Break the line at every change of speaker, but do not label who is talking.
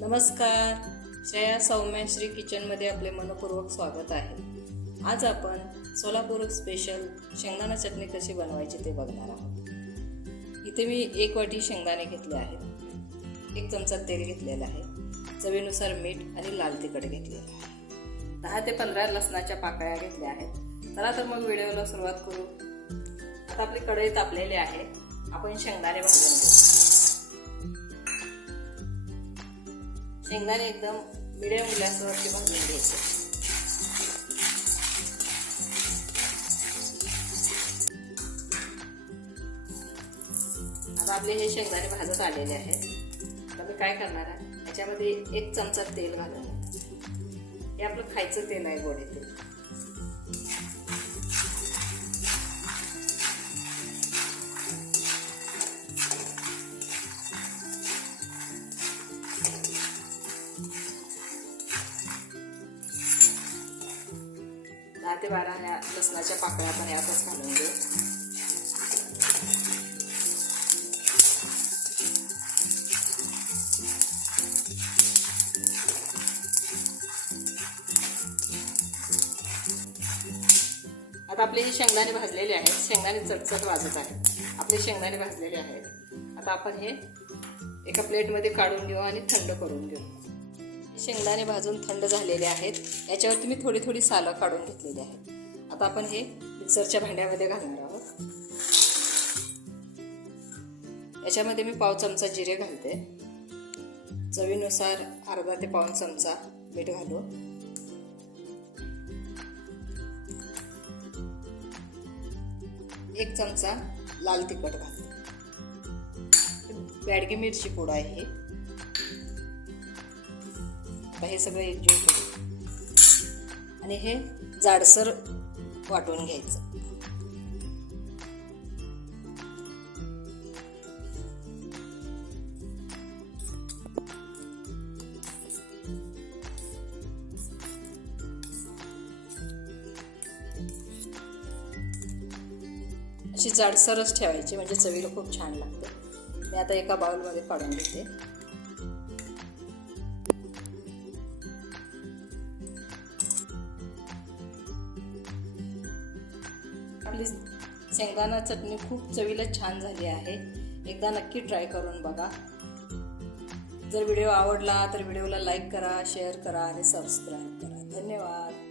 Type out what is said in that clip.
नमस्कार. श्रेया सौम्यश्री किचनमध्ये आपले मनपूर्वक स्वागत आहे. आज आपण सोलापूर स्पेशल शेंगदाणा चटणी कशी बनवायची ते बघणार आहोत. इथे मी एक वाटी शेंगदाणे घेतले आहेत. एक चमचा तेल घेतलेलं आहे. चवीनुसार मीठ आणि लाल तिखट घेतलेलं आहे. दहा ते पंधरा लसणाच्या पाकळ्या घेतल्या आहेत. चला तर मग व्हिडिओला सुरुवात करू. आता आपली कढई तापलेली आहे. आपण शेंगदाणे भाजून घेऊ. शेंगदाणे एकदम मिडियम गॅसवरती भाजून घ्यायचे. आता आपले हे शेंगदाणे भाजत आलेले आहेत. आता मी काय करणार आहे? याच्यामध्ये एक चमचा तेल घालून. हे आपलं खायचं तेल आहे गोडे तेल दहा ते बारा ह्या लसणाच्या पाकळ्या आपण यातच घालून घेऊ आता आपले हे शेंगदाणे भाजलेले आहेत. शेंगदाणे चटचट वाजत आहेत. आपले शेंगदाणे भाजलेले आहेत. आता आपण हे एका प्लेटमध्ये काढून घेऊ आणि थंड करून घेऊ. शेंगदाणे भाजून थंड झालेले आहेत. याच्यावरती मी थोडी थोडी सालं काढून घेतलेली आहेत. आता आपण हे मिक्सरच्या भांड्यामध्ये घालणार आहोत. याच्यामध्ये मी पाव चमचा जिरे घालते. चवीनुसार अर्धा ते पाऊन चमचा मीठ घालू एक चमचा लाल तिखट घालते. बॅडगी मिरची पूड आहे हे. आता हे सगळं एकजीव करू. आणि हे जाडसर वाटून घ्यायचं. अशी जाडसरच ठेवायची म्हणजे चवीला खूप छान लागते. मी आता एका बाउलमध्ये काढून घेते. आपली शेंगदाणा चटणी खूप चवीला छान झाली आहे. एकदा नक्की ट्राय करून बघा. जर व्हिडिओ आवडला तर व्हिडिओला लाईक करा शेअर करा आणि सबस्क्राईब करा. धन्यवाद.